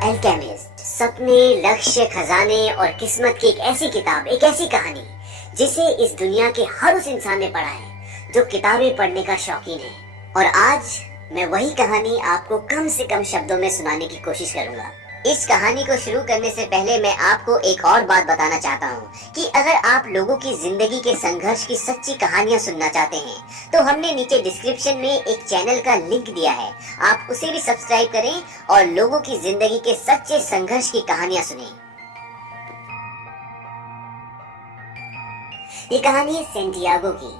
Alchemist, सपने, लक्ष्य, खजाने और किस्मत की एक ऐसी किताब, एक ऐसी कहानी जिसे इस दुनिया के हर उस इंसान ने पढ़ा है जो किताबें पढ़ने का शौकीन है। और आज मैं वही कहानी आपको कम से कम शब्दों में सुनाने की कोशिश करूंगा। इस कहानी को शुरू करने से पहले मैं आपको एक और बात बताना चाहता हूँ कि अगर आप लोगों की जिंदगी के संघर्ष की सच्ची कहानियाँ सुनना चाहते हैं तो हमने नीचे डिस्क्रिप्शन में एक चैनल का लिंक दिया है, आप उसे भी सब्सक्राइब करें और लोगों की जिंदगी के सच्चे संघर्ष की कहानियाँ सुनें। ये कहानी है सेंटियागो की।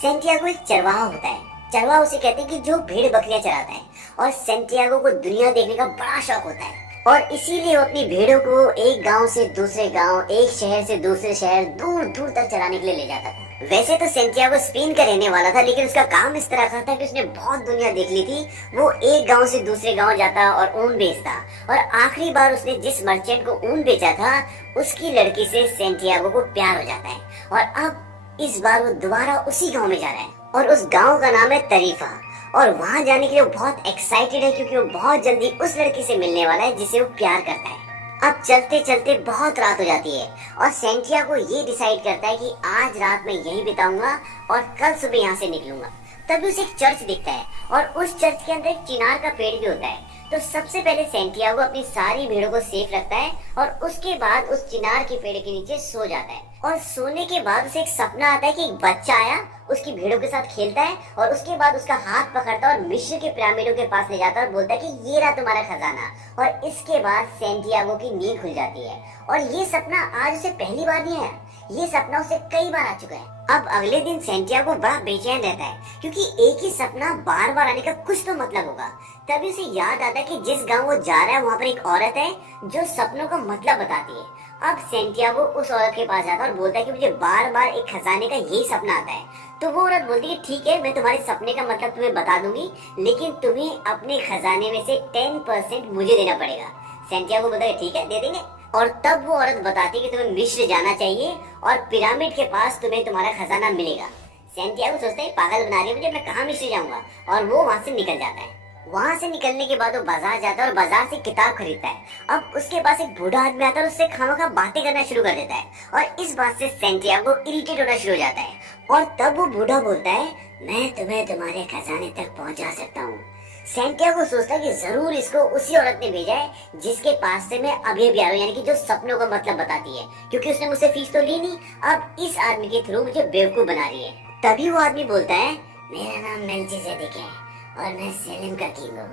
सेंटियागो एक चरवाहा होता है। चरवाहा उसे कहते हैं कि जो भेड़ बकरियां चराता है, और सेंटियागो को दुनिया देखने का बड़ा शौक होता है और इसीलिए वो अपनी भेड़ों को एक गांव से दूसरे गांव, एक शहर से दूसरे शहर, दूर दूर तक चराने के लिए ले जाता था। वैसे तो सेंटियागो स्पेन का रहने वाला था, लेकिन उसका काम इस तरह का था कि उसने बहुत दुनिया देख ली थी। वो एक गांव से दूसरे गांव जाता और ऊन बेचता, और आखिरी बार उसने जिस मर्चेंट को ऊन बेचा था उसकी लड़की से सेंटियागो को प्यार हो जाता है। और अब इस बार वो दोबारा उसी गाँव में जा रहा है और उस गाँव का नाम है तरीफा। और वहां जाने के लिए वो बहुत एक्साइटेड है क्योंकि वो बहुत जल्दी उस लड़की से मिलने वाला है जिसे वो प्यार करता है। अब चलते चलते बहुत रात हो जाती है और सेंटियागो ये डिसाइड करता है कि आज रात मैं यहीं बिताऊंगा और कल सुबह यहाँ से निकलूंगा। तभी उसे एक चर्च दिखता है और उस चर्च के अंदर एक चिनार का पेड़ भी होता है। तो सबसे पहले सेंटियागो अपनी सारी भेड़ों को सेफ रखता है और उसके बाद उस चिनार के पेड़ के नीचे सो जाता है। और सोने के बाद उसे एक सपना आता है कि एक बच्चा आया, उसकी भेड़ों के साथ खेलता है और उसके बाद उसका हाथ पकड़ता है और मिस्र के पिरामिडों के पास ले जाता है और बोलता है कि ये रहा तुम्हारा खजाना। और इसके बाद सेंटियागो की नींद खुल जाती है। और ये सपना आज उसे पहली बार नहीं आया, ये सपना उसे कई बार आ चुका है। अब अगले दिन सेंटियागो बड़ा बेचैन रहता है क्योंकि एक ही सपना बार बार आने का कुछ तो मतलब होगा। तभी उसे याद आता है कि जिस गांव वो जा रहा है वहाँ पर एक औरत है जो सपनों का मतलब बताती है। अब सेंटियागो उस औरत के पास जाता है और बोलता है कि मुझे बार बार एक खजाने का यही सपना आता है। तो वो औरत बोलती है ठीक है, मैं तुम्हारे सपने का मतलब तुम्हें बता दूंगी, लेकिन तुम्हें अपने खजाने में से 10% मुझे देना पड़ेगा। सेंटियागो बोलता है ठीक है, दे देंगे। और तब वो औरत बताती है कि तुम्हें मिस्र जाना चाहिए और पिरामिड के पास तुम्हें तुम्हारा खजाना मिलेगा। सेंटियागो सोचता है पागल बना रही है मुझे, मैं कहाँ मिस्र जाऊंगा, और वो वहाँ से निकल जाता है। वहां से निकलने के बाद वो बाजार जाता है और बाजार से किताब खरीदता है। अब उसके पास एक बूढ़ा आदमी आता है और उससे खामखा बातें करना शुरू कर देता है और इस बात से सेंटियागो इरिटेट होना शुरू हो जाता है। और तब वो बूढ़ा बोलता है मैं तुम्हें तुम्हारे खजाने तक पहुंचा सकता हूँ। सेंटियागो सोचता है कि जरूर इसको उसी औरत ने भेजा है जिसके पास से मैं अभी अभी आ रहा हूँ, यानी कि जो सपनों का मतलब बताती है, क्योंकि उसने मुझसे फीस तो ली नहीं। अब इस आदमी के थ्रू मुझे बेवकूफ बना रही है। तभी वो आदमी बोलता है मेरा नाम मेल्किसेदेक है और मैं सेलेम का किंग हूँ।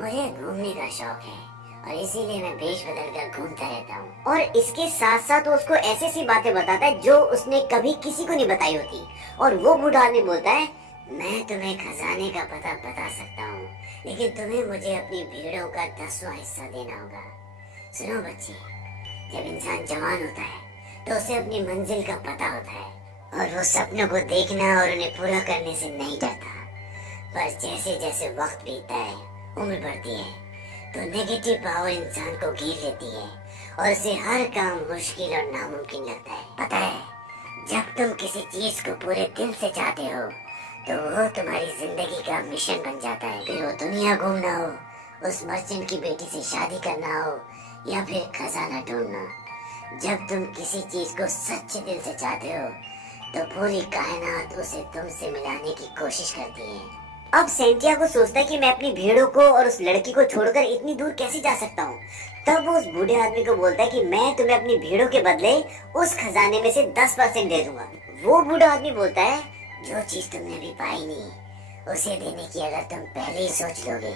मुझे घूमने का शौक है और इसीलिए मैं भेष बदल कर घूमता रहता हूँ। और इसके साथ साथ वो उसको ऐसी सी बातें बताता है जो उसने कभी किसी को नहीं बताई होती। और वो बूढ़ा आदमी बोलता है मैं तुम्हें खजाने का पता बता सकता हूँ, लेकिन तुम्हें मुझे अपनी भेड़ों का 10वां हिस्सा देना होगा। सुनो बच्चे, जब इंसान जवान होता है तो उसे अपनी मंजिल का पता होता है और वो सपनों को देखना और उन्हें पूरा करने से नहीं डरता। पर जैसे जैसे वक्त बीतता है, उम्र बढ़ती है, तो नेगेटिव पावर इंसान को घेर लेती है और उसे हर काम मुश्किल और नामुमकिन लगता है। पता है, जब तुम किसी चीज को पूरे दिल से चाहते हो तो वो तुम्हारी जिंदगी का मिशन बन जाता है। फिर वो दुनिया घूमना हो, उस मर्चेंट की बेटी से शादी करना हो या फिर खजाना ढूंढना। जब तुम किसी चीज को सच्चे दिल से चाहते हो तो पूरी कायनात उसे तुमसे मिलाने की कोशिश करती है। अब सेंटियागो सोचता है कि मैं अपनी भेड़ों को और उस लड़की को छोड़कर इतनी दूर कैसे जा सकता हूँ। तब वो उस बूढ़े आदमी को बोलता है कि मैं तुम्हें अपनी भेड़ों के बदले उस खजाने में से 10% दे दूंगा। वो बूढ़ा आदमी बोलता है जो चीज तुमने अभी पाई नहीं उसे देने की अगर तुम पहले ही सोच लोगे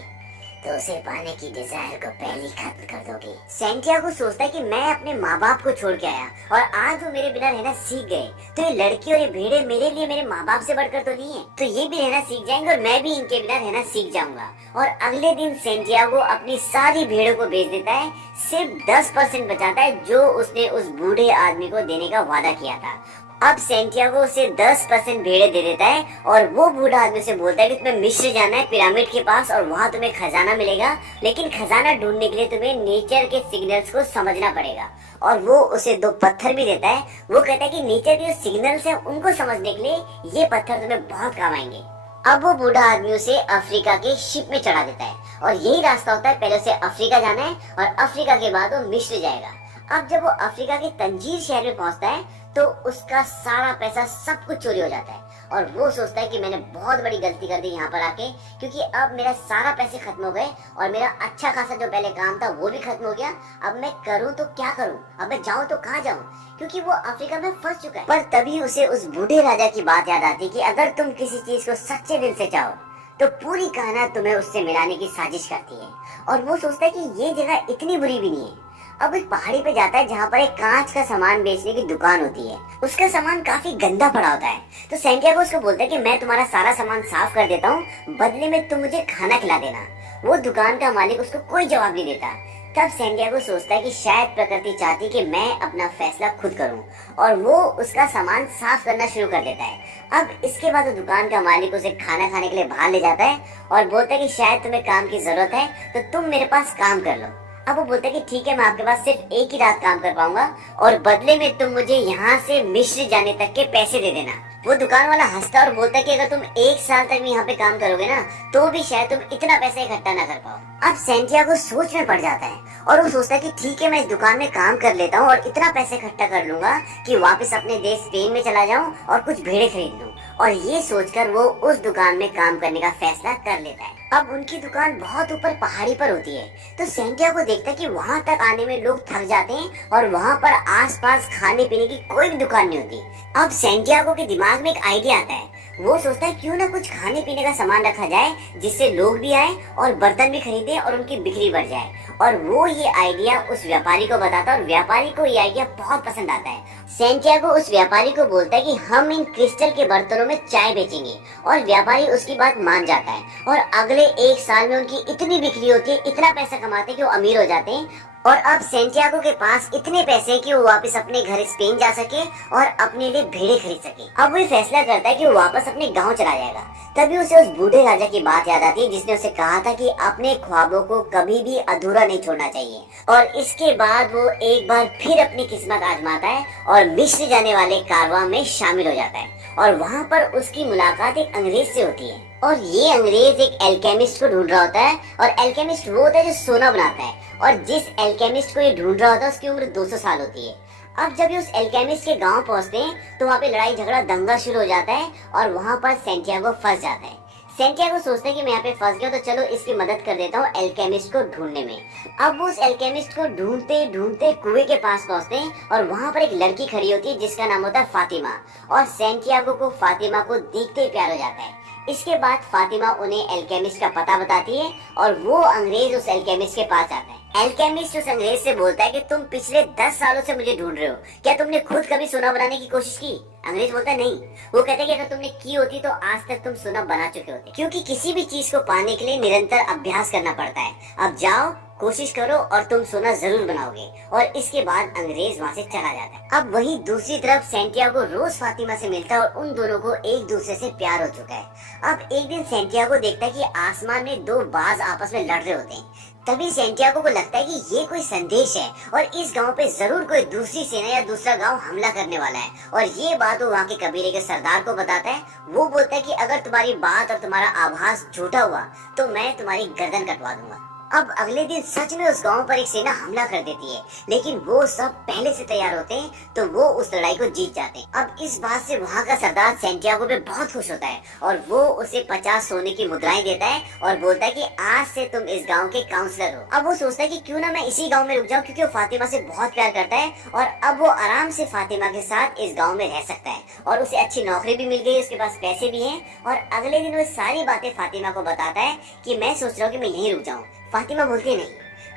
तो उसे पाने की डिजायर को पहले ही खत्म कर दोगे। सेंटियागो सोचता है कि मैं अपने माँ बाप को छोड़ के आया और आज वो मेरे बिना रहना सीख गए, तो ये लड़की और ये भेड़े मेरे लिए मेरे माँ बाप से बढ़कर तो नहीं है, तो ये भी रहना सीख जाएंगे और मैं भी इनके बिना रहना सीख जाऊंगा। और अगले दिन सेंटियागो अपनी सारी भेड़ों को बेच देता है, सिर्फ 10% बचाता है जो उसने उस बूढ़े आदमी को देने का वादा किया था। अब सेंटियागो उसे 10% भेड़े दे देता है और वो बूढ़ा आदमी से बोलता है कि तुम्हें मिस्र जाना है पिरामिड के पास और वहाँ तुम्हें खजाना मिलेगा, लेकिन खजाना ढूंढने के लिए तुम्हें नेचर के सिग्नल्स को समझना पड़ेगा। और वो उसे 2 पत्थर भी देता है। वो कहता है कि नेचर के जो सिग्नल्स हैं उनको समझने के लिए ये पत्थर तुम्हें बहुत काम आएंगे। अब वो बूढ़ा आदमी उसे अफ्रीका के शिप में चढ़ा देता है और यही रास्ता होता है, पहले उसे अफ्रीका जाना है और अफ्रीका के बाद वो मिस्र जाएगा। अब जब वो अफ्रीका के तंजीर शहर में पहुंचता है तो उसका सारा पैसा सब कुछ चोरी हो जाता है और वो सोचता है कि मैंने बहुत बड़ी गलती कर दी यहाँ पर आके, क्योंकि अब मेरा सारा पैसे खत्म हो गए और मेरा अच्छा खासा जो पहले काम था वो भी खत्म हो गया। अब मैं करूँ तो क्या करूँ, अब मैं जाऊँ तो कहाँ जाऊँ, क्योंकि वो अफ्रीका में फंस चुका है। पर तभी उसे उस बूढ़े राजा की बात याद आती कि अगर तुम किसी चीज को सच्चे दिल से चाहो तो पूरी कायनात तुम्हें उससे मिलाने की साजिश करती है। और वो सोचता है कि ये जगह इतनी बुरी भी नहीं है। अब एक पहाड़ी पे जाता है जहाँ पर एक कांच का सामान बेचने की दुकान होती है। उसका सामान काफी गंदा पड़ा होता है, तो सैंटियागो उसको बोलता है कि मैं तुम्हारा सारा सामान साफ कर देता हूँ, बदले में तुम मुझे खाना खिला देना। वो दुकान का मालिक उसको कोई जवाब नहीं देता। तब सैंटियागो सोचता है कि शायद प्रकृति चाहती कि मैं अपना फैसला खुद करूं, और वो उसका सामान साफ करना शुरू कर देता है। अब इसके बाद दुकान का मालिक उसे खाना खाने के लिए बाहर ले जाता है और बोलता है कि शायद तुम्हें काम की जरूरत है तो तुम मेरे पास काम कर लो। अब वो बोलता है कि ठीक है, मैं आपके पास सिर्फ एक ही रात काम कर पाऊंगा और बदले में तुम मुझे यहाँ से मिस्र जाने तक के पैसे दे देना। वो दुकान वाला हंसता और बोलता है कि अगर तुम 1 साल तक भी यहाँ पे काम करोगे ना तो भी शायद तुम इतना पैसा इकट्ठा ना कर पाओ। अब सैंटियागो सोच में पड़ जाता है और वो सोचता है कि ठीक है, मैं इस दुकान में काम कर लेता हूँ और इतना पैसा इकट्ठा कर लूंगा कि वापस अपने देश स्पेन में चला जाऊँ और कुछ भेड़े खरीद लूँ। और ये सोचकर वो उस दुकान में काम करने का फैसला कर लेता है। अब उनकी दुकान बहुत ऊपर पहाड़ी पर होती है, तो सैंटियागो देखता है कि वहाँ तक आने में लोग थक जाते हैं और वहाँ पर आसपास खाने पीने की कोई भी दुकान नहीं होती। अब सैंटियागो के दिमाग में एक आइडिया आता है। वो सोचता है क्यों ना कुछ खाने पीने का सामान रखा जाए जिससे लोग भी आए और बर्तन भी खरीदे और उनकी बिक्री बढ़ जाए। और वो ये आइडिया उस व्यापारी को बताता है और व्यापारी को ये आइडिया बहुत पसंद आता है। सैंटियागो उस व्यापारी को बोलता है कि हम इन क्रिस्टल के बर्तनों में चाय बेचेंगे, और व्यापारी उसकी बात मान जाता है। और अगले 1 साल में उनकी इतनी बिक्री होती है, इतना पैसा कमाते हैं कि वो अमीर हो जाते हैं। और अब सैंटियागो के पास इतने पैसे हैं कि वो वापस अपने घर स्पेन जा सके और अपने लिए भेड़े खरीद सके। अब वो फैसला करता है कि वो वापस अपने गांव चला जाएगा। तभी उसे उस बूढ़े राजा की बात याद आती है जिसने उसे कहा था कि अपने ख्वाबों को कभी भी अधूरा नहीं छोड़ना चाहिए। और इसके बाद वो एक बार फिर अपनी किस्मत आजमाता है और मिस्र जाने वाले कारवां में शामिल हो जाता है। और वहाँ पर उसकी मुलाकात एक अंग्रेज से होती है, और ये अंग्रेज एक एल्केमिस्ट को ढूंढ रहा होता है। और एल्केमिस्ट वो होता है जो सोना बनाता है, और जिस एल्केमिस्ट को ये ढूंढ रहा होता है उसकी उम्र 200 साल होती है। अब जब ये उस एल्केमिस्ट के गांव पहुंचते हैं तो वहाँ पे लड़ाई झगड़ा दंगा शुरू हो जाता है और वहाँ पर सैंटियागो फंस जाता है। सैंटियागो सोचता है कि मैं यहाँ पे फंस गया तो चलो इसकी मदद कर देता हूँ एल्केमिस्ट को ढूंढने में। अब वो उस एल्केमिस्ट को ढूंढते ढूंढते कुएं के पास पहुंचते हैं और वहाँ पर एक लड़की खड़ी होती है जिसका नाम होता है फातिमा। और सैंटियागो को फातिमा को देखते ही प्यार हो जाता है। इसके बाद फातिमा उन्हें एल्केमिस्ट का पता बताती है और वो अंग्रेज उस एल्केमिस्ट के पास आता है। एल्केमिस्ट उस अंग्रेज से बोलता है कि तुम पिछले 10 सालों से मुझे ढूंढ रहे हो, क्या तुमने खुद कभी सोना बनाने की कोशिश की? अंग्रेज बोलता है नहीं। वो कहते हैं कि अगर तुमने की होती तो आज तक तुम सोना बना चुके होते, क्योंकि किसी भी चीज को पाने के लिए निरंतर अभ्यास करना पड़ता है। अब जाओ, कोशिश करो और तुम सोना जरूर बनाओगे। और इसके बाद अंग्रेज वहाँ से चला जाता है। अब वहीं दूसरी तरफ सैंटियागो रोज फातिमा से मिलता है और उन दोनों को एक दूसरे से प्यार हो चुका है। अब एक दिन सैंटियागो देखता है कि आसमान में 2 बाज आपस में लड़ रहे होते हैं। तभी सैंटियागो को लगता है कि ये कोई संदेश है और इस गांव पे जरूर कोई दूसरी सेना या दूसरा गांव हमला करने वाला है। और ये बात वो वहाँ के कबीले के सरदार को बताता है। वो बोलता है कि अगर तुम्हारी बात और तुम्हारा आभास झूठा हुआ तो मैं तुम्हारी गर्दन कटवा दूंगा। अब अगले दिन सच में उस गांव पर एक सेना हमला कर देती है, लेकिन वो सब पहले से तैयार होते हैं तो वो उस लड़ाई को जीत जाते हैं। अब इस बात से वहाँ का सरदार सैंटियागो पे बहुत खुश होता है और वो उसे 50 सोने की मुद्राएं देता है और बोलता है कि आज से तुम इस गांव के काउंसलर हो। अब वो सोचता है कि क्यों ना मैं इसी गाँव में रुक जाऊँ, क्योंकि वो फातिमा से बहुत प्यार करता है और अब वो आराम से फातिमा के साथ इस गाँव में रह सकता है। और उसे अच्छी नौकरी भी मिल गई, उसके पास पैसे भी हैं। और अगले दिन वो सारी बातें फातिमा को बताता है कि मैं सोच रहा हूँ कि मैं यहीं रुक जाऊँ। फातिमा बोलती है नहीं,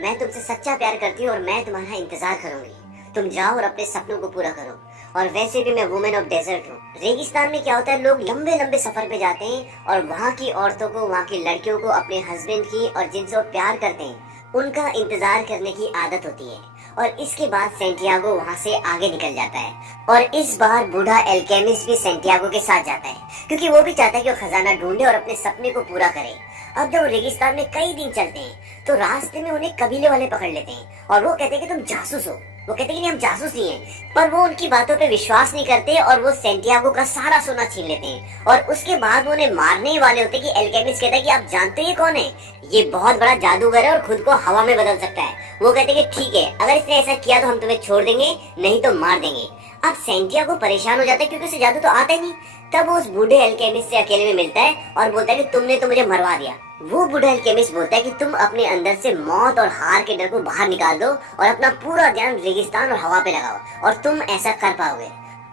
मैं तुमसे सच्चा प्यार करती हूँ और मैं तुम्हारा इंतजार करूंगी। तुम जाओ और अपने सपनों को पूरा करो। और वैसे भी मैं वुमेन ऑफ डेजर्ट हूँ। रेगिस्तान में क्या होता है, लोग लंबे लंबे सफर पे जाते हैं और वहाँ की औरतों को, वहाँ की लड़कियों को अपने हस्बैंड की और जिनसे वो प्यार करते हैं उनका इंतजार करने की आदत होती है। और इसके बाद सैंटियागो वहाँ से आगे निकल जाता है और इस बार बूढ़ा एल्केमिस्ट भी सैंटियागो के साथ जाता है, क्योंकि वो भी चाहता है कि वो खजाना ढूंढे और अपने सपने को पूरा करे। अब जब रेगिस्तान में कई दिन चलते हैं तो रास्ते में उन्हें कबीले वाले पकड़ लेते हैं और वो कहते हैं कि तुम जासूस हो। वो कहते कि नहीं हम जासूस नहीं है, पर वो उनकी बातों पे विश्वास नहीं करते और वो सेंटियागो का सारा सोना छीन लेते हैं। और उसके बाद वो उन्हें मारने ही वाले होते कि एल्केमिस्ट कहता है कि आप जानते हैं ये कौन है, ये बहुत बड़ा जादूगर है और खुद को हवा में बदल सकता है। वो कहते कि ठीक है, अगर इसने ऐसा किया तो हम तुम्हें छोड़ देंगे, नहीं तो मार देंगे। अब सेंटियागो परेशान हो जाता है क्योंकि उसे जादू तो आता ही नहीं। तब वो उस बूढ़े एल्केमिस्ट से अकेले में मिलता है और बोलता है कि तुमने तो मुझे मरवा दिया। वो बूढ़ा एल्केमिस्ट बोलता है कि तुम अपने अंदर से मौत और हार के डर को बाहर निकाल दो और अपना पूरा ध्यान रेगिस्तान और हवा पे लगाओ और तुम ऐसा कर पाओगे।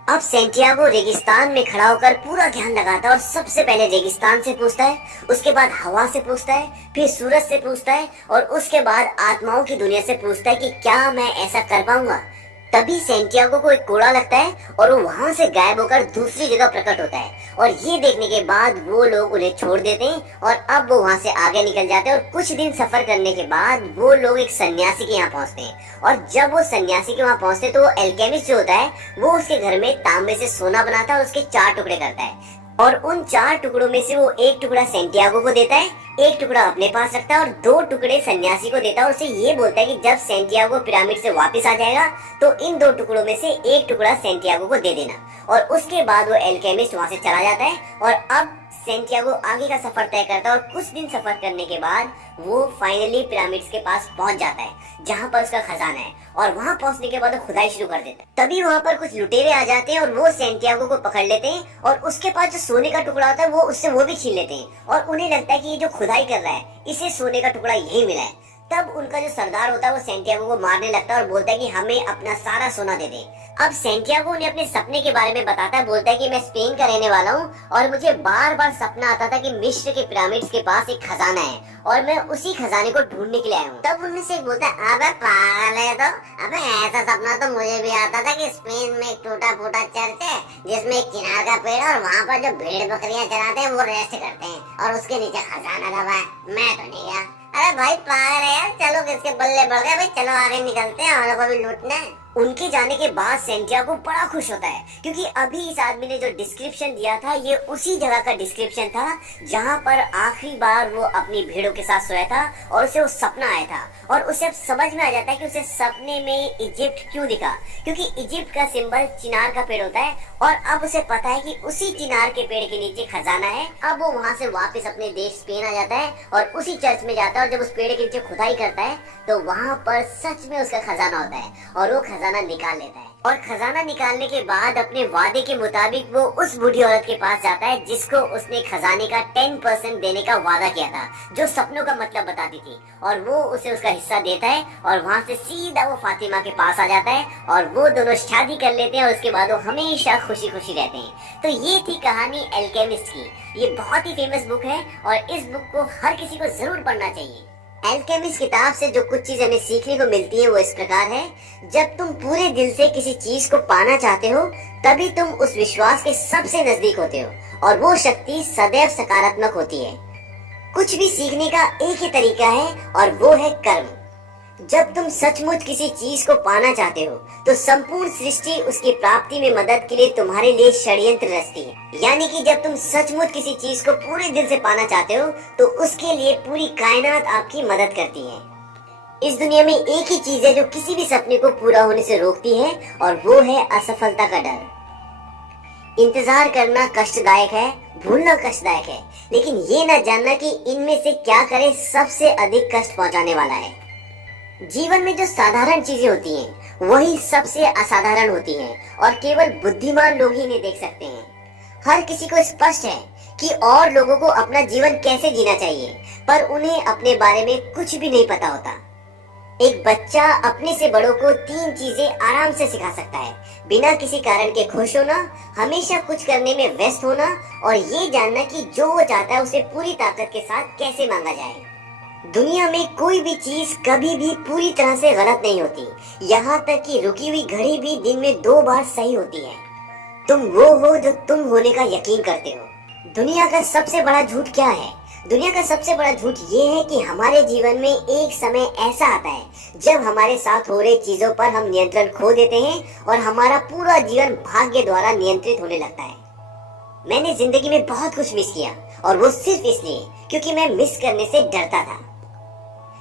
अब सेंटियागो रेगिस्तान में खड़ा होकर पूरा ध्यान लगाता है और सबसे पहले रेगिस्तान से पूछता है, उसके बाद हवा से पूछता है, फिर सूरज से पूछता है और उसके बाद आत्माओं की दुनिया से पूछता है कि क्या मैं ऐसा कर पाऊंगा। तभी सेंटियागो को एक कोड़ा लगता है और वो वहां से गायब होकर दूसरी जगह प्रकट होता है। और ये देखने के बाद वो लोग उन्हें छोड़ देते हैं और अब वो वहां से आगे निकल जाते हैं। और कुछ दिन सफर करने के बाद वो लोग एक सन्यासी के यहाँ पहुंचते हैं। और जब वो सन्यासी के वहाँ पहुंचते तो एल्केमिस्ट जो होता है वो उसके घर में तांबे से सोना बनाता है और उसके 4 टुकड़े करता है। और उन 4 टुकड़ों में से वो एक टुकड़ा सेंटियागो को देता है, एक टुकड़ा अपने पास रखता है और 2 टुकड़े सन्यासी को देता है। और उसे ये बोलता है कि जब सेंटियागो पिरामिड से वापस आ जाएगा तो इन 2 टुकड़ों में से एक टुकड़ा सेंटियागो को दे देना। और उसके बाद वो एल्केमिस्ट वहां से चला जाता है और अब सेंटियागो आगे का सफर तय करता है। और कुछ दिन सफर करने के बाद वो फाइनली पिरामिड्स के पास पहुंच जाता है जहां पर उसका खजाना है। और वहां पहुंचने के बाद वो खुदाई शुरू कर देता है। तभी वहां पर कुछ लुटेरे आ जाते हैं और वो सेंटियागो को पकड़ लेते हैं और उसके पास जो सोने का टुकड़ा होता है वो उससे वो भी छीन लेते हैं। और उन्हें लगता है कि ये जो खुदाई कर रहा है इसे सोने का टुकड़ा यही मिला है। तब उनका जो सरदार होता है वो सेंटियागो को मारने लगता है और बोलता है कि हमें अपना सारा सोना दे दे। अब सेंटियागो उन्हें अपने सपने के बारे में बताता है, बोलता है कि मैं स्पेन का रहने वाला हूँ और मुझे बार बार सपना आता था कि मिस्र के पिरामिड्स के पास एक खजाना है और मैं उसी खजाने को ढूंढने के लिए आया हूँ। तब उनमें से एक बोलता है, अबे पागल है तो, अबे ऐसा सपना तो मुझे भी आता था कि स्पेन में एक टूटा फूटा चर्च है जिसमें एक चिनार का पेड़ है और वहाँ पर जो भेड़ बकरियां चराते हैं वो रेस्ट करते हैं और उसके नीचे खजाना दबा है। मैं तो नहीं गया। अरे भाई पागल है यार, चलो किसके बल्ले बढ़ गए भाई, चलो आगे निकलते हैं, हमारे को भी लूटना है। उनके जाने के बाद सेंटियागो बड़ा खुश होता है क्योंकि अभी इस आदमी ने जो डिस्क्रिप्शन दिया था ये उसी जगह का डिस्क्रिप्शन था जहां पर आखिरी बार वो अपनी भेड़ों के साथ सोया था और उसे वो सपना आया था। और उसे अब समझ में आ जाता है कि उसे सपने में इजिप्ट क्यों दिखा, क्योंकि इजिप्ट का सिंबल चिनार का पेड़ होता है। और अब उसे पता है कि उसी चिनार के पेड़ के नीचे खजाना है। अब वो वहां से वापस अपने देश स्पेन आ जाता है और उसी चर्च में जाता है और जब उस पेड़ के नीचे खुदाई करता है तो वहां पर सच में उसका खजाना होता है और वो खजाना निकाल लेता है। और खजाना निकालने के बाद अपने वादे के मुताबिक वो उस बूढ़ी औरत के पास जाता है जिसको उसने खजाने का 10% देने का वादा किया था, जो सपनों का मतलब बताती थी। और वो उसे उसका हिस्सा देता है और वहाँ से सीधा वो फातिमा के पास आ जाता है और वो दोनों शादी कर लेते हैं और उसके बाद वो हमेशा खुशी खुशी रहते हैं। तो ये थी कहानी एल्केमिस्ट की। ये बहुत ही फेमस बुक है और इस बुक को हर किसी को जरूर पढ़ना चाहिए। एल्केमिस्ट किताब से जो कुछ चीज हमें सीखने को मिलती है वो इस प्रकार है, जब तुम पूरे दिल से किसी चीज को पाना चाहते हो तभी तुम उस विश्वास के सबसे नजदीक होते हो और वो शक्ति सदैव सकारात्मक होती है। कुछ भी सीखने का एक ही तरीका है और वो है कर्म। जब तुम सचमुच किसी चीज को पाना चाहते हो तो संपूर्ण सृष्टि उसकी प्राप्ति में मदद के लिए तुम्हारे लिए षड्यंत्र रचती है। यानी कि जब तुम सचमुच किसी चीज को पूरे दिल से पाना चाहते हो तो उसके लिए पूरी कायनात आपकी मदद करती है। इस दुनिया में एक ही चीज है जो किसी भी सपने को पूरा होने से रोकती है और वो है असफलता का डर। इंतजार करना कष्टदायक है, भूलना कष्टदायक है, लेकिन ये न जानना कि इनमें से क्या करे सबसे अधिक कष्ट पहुंचाने वाला है। जीवन में जो साधारण चीजें होती हैं वही सबसे असाधारण होती हैं और केवल बुद्धिमान लोग ही इन्हें देख सकते हैं। हर किसी को स्पष्ट है कि और लोगों को अपना जीवन कैसे जीना चाहिए, पर उन्हें अपने बारे में कुछ भी नहीं पता होता। एक बच्चा अपने से बड़ों को 3 चीजें आराम से सिखा सकता है, बिना किसी कारण के खुश होना, हमेशा कुछ करने में व्यस्त होना और ये जानना कि जो वो चाहता है उसे पूरी ताकत के साथ कैसे मांगा जाए। दुनिया में कोई भी चीज कभी भी पूरी तरह से गलत नहीं होती, यहाँ तक कि रुकी हुई घड़ी भी दिन में 2 बार सही होती है। तुम वो हो जो तुम होने का यकीन करते हो। दुनिया का सबसे बड़ा झूठ क्या है? दुनिया का सबसे बड़ा झूठ ये है कि हमारे जीवन में एक समय ऐसा आता है जब हमारे साथ हो रही चीजों पर हम नियंत्रण खो देते हैं और हमारा पूरा जीवन भाग्य द्वारा नियंत्रित होने लगता है। मैंने जिंदगी में बहुत कुछ मिस किया और वो सिर्फ इसलिए क्योंकि मैं मिस करने से डरता था।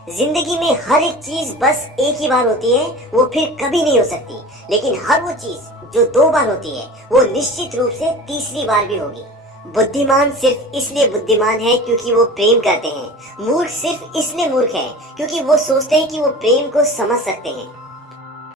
जिंदगी में हर एक चीज बस एक ही बार होती है, वो फिर कभी नहीं हो सकती। लेकिन हर वो चीज जो 2 बार होती है, वो निश्चित रूप से तीसरी बार भी होगी। बुद्धिमान सिर्फ इसलिए बुद्धिमान है क्योंकि वो प्रेम करते हैं। मूर्ख सिर्फ इसलिए मूर्ख है क्योंकि वो सोचते हैं कि वो प्रेम को समझ सकते हैं।